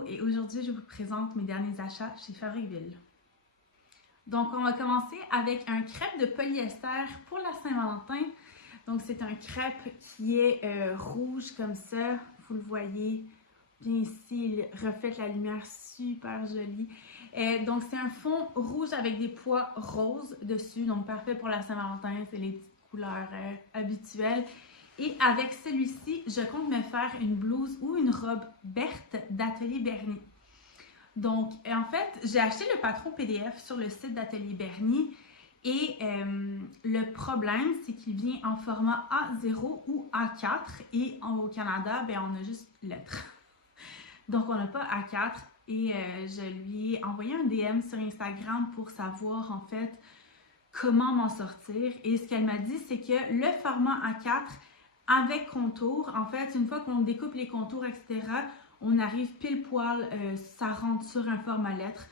vidéo et aujourd'hui je vous présente mes derniers achats chez Fabriqueville. Donc on va commencer avec un crêpe de polyester pour la Saint-Valentin. Donc c'est un crêpe qui est rouge comme ça, vous le voyez bien ici, il reflète la lumière super jolie. Donc c'est un fond rouge avec des pois roses dessus, donc parfait pour la Saint-Valentin, c'est les petites couleurs habituelles. Et avec celui-ci, je compte me faire une blouse ou une robe Berthe d'Atelier Bernier. Donc, en fait, j'ai acheté le patron PDF sur le site d'Atelier Bernier et le problème, c'est qu'il vient en format A0 ou A4 et au Canada, ben, on a juste lettres. Donc, on n'a pas A4 et je lui ai envoyé un DM sur Instagram pour savoir, en fait, comment m'en sortir. Et ce qu'elle m'a dit, c'est que le format A4 avec contour, en fait, une fois qu'on découpe les contours, etc., on arrive pile poil, ça rentre sur un format lettre.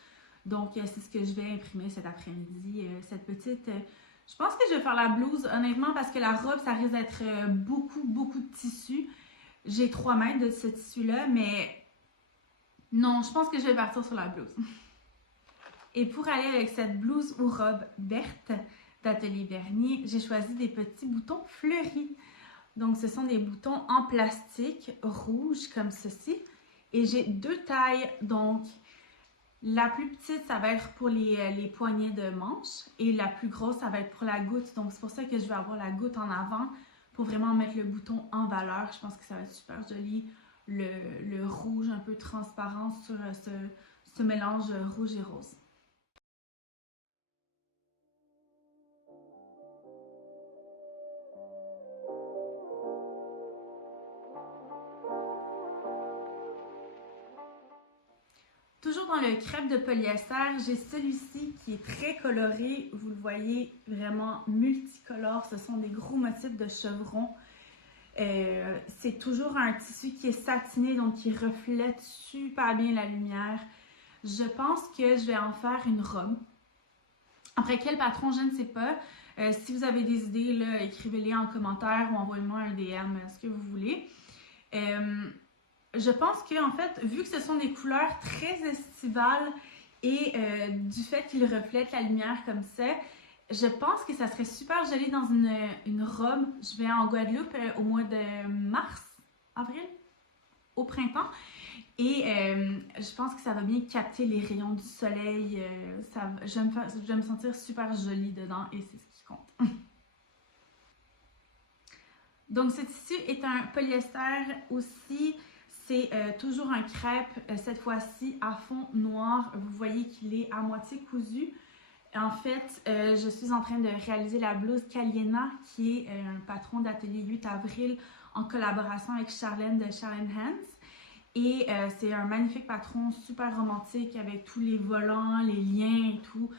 Donc, c'est ce que je vais imprimer cet après-midi. Cette petite... je pense que je vais faire la blouse, honnêtement, parce que la robe, ça risque d'être beaucoup de tissu. J'ai 3 mètres de ce tissu-là, mais non, je pense que je vais partir sur la blouse. Et pour aller avec cette blouse ou robe Berthe d'Atelier Bernier, j'ai choisi des petits boutons fleuris. Donc, ce sont des boutons en plastique rouge comme ceci. Et j'ai 2 tailles. Donc, la plus petite, ça va être pour les poignets de manche. Et la plus grosse, ça va être pour la goutte. Donc, c'est pour ça que je vais avoir la goutte en avant pour vraiment mettre le bouton en valeur. Je pense que ça va être super joli. Le rouge un peu transparent sur ce mélange rouge et rose. Toujours dans le crêpe de polyester, j'ai celui-ci qui est très coloré. Vous le voyez, vraiment multicolore. Ce sont des gros motifs de chevron. C'est toujours un tissu qui est satiné, donc qui reflète super bien la lumière. Je pense que je vais en faire une robe. Après, quel patron, je ne sais pas. Si vous avez des idées, écrivez-les en commentaire ou envoyez-moi un DM, ce que vous voulez. Je pense que, en fait, vu que ce sont des couleurs très estivales et du fait qu'ils reflètent la lumière comme ça, je pense que ça serait super joli dans une robe. Je vais en Guadeloupe au mois de mars, avril, au printemps. Et je pense que ça va bien capter les rayons du soleil. Je vais me sentir super jolie dedans et c'est ce qui compte. Donc, ce tissu est un polyester aussi. C'est toujours un crêpe, cette fois-ci à fond noir. Vous voyez qu'il est à moitié cousu. En fait, je suis en train de réaliser la blouse Caliena, qui est un patron d'Atelier 8 avril en collaboration avec Charlène de Charlène Hands. Et c'est un magnifique patron, super romantique avec tous les volants, les liens et tout.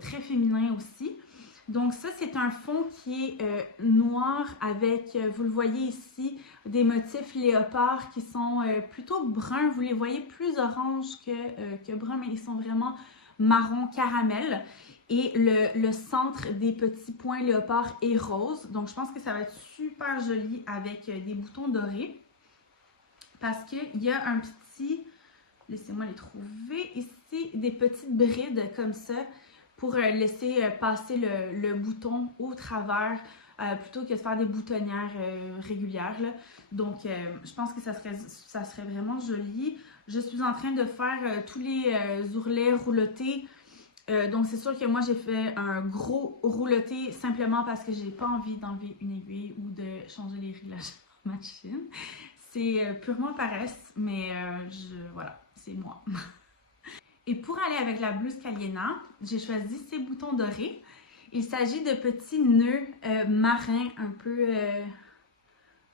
Très féminin aussi. Donc ça, c'est un fond qui est noir avec, vous le voyez ici, des motifs léopard qui sont plutôt bruns. Vous les voyez plus orange que brun, mais ils sont vraiment marron caramel. Et le centre des petits points léopard est rose. Donc je pense que ça va être super joli avec des boutons dorés. Parce qu'il y a un petit, laissez-moi les trouver, ici, des petites brides comme ça pour laisser passer le bouton au travers plutôt que de faire des boutonnières régulières. Là. Donc, je pense que ça serait vraiment joli. Je suis en train de faire tous les ourlets roulotés. Donc, c'est sûr que moi, j'ai fait un gros rouloté simplement parce que j'ai pas envie d'enlever une aiguille ou de changer les réglages en machine. C'est purement paresse, mais voilà, c'est moi. Et pour aller avec la blouse Caliena, j'ai choisi ces boutons dorés. Il s'agit de petits nœuds marins un peu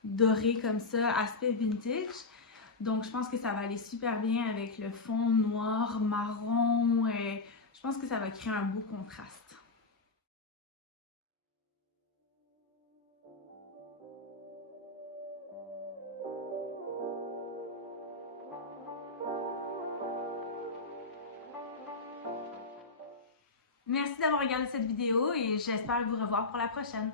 dorés comme ça, aspect vintage. Donc, je pense que ça va aller super bien avec le fond noir, marron. Je pense que ça va créer un beau contraste. Merci d'avoir regardé cette vidéo et j'espère vous revoir pour la prochaine.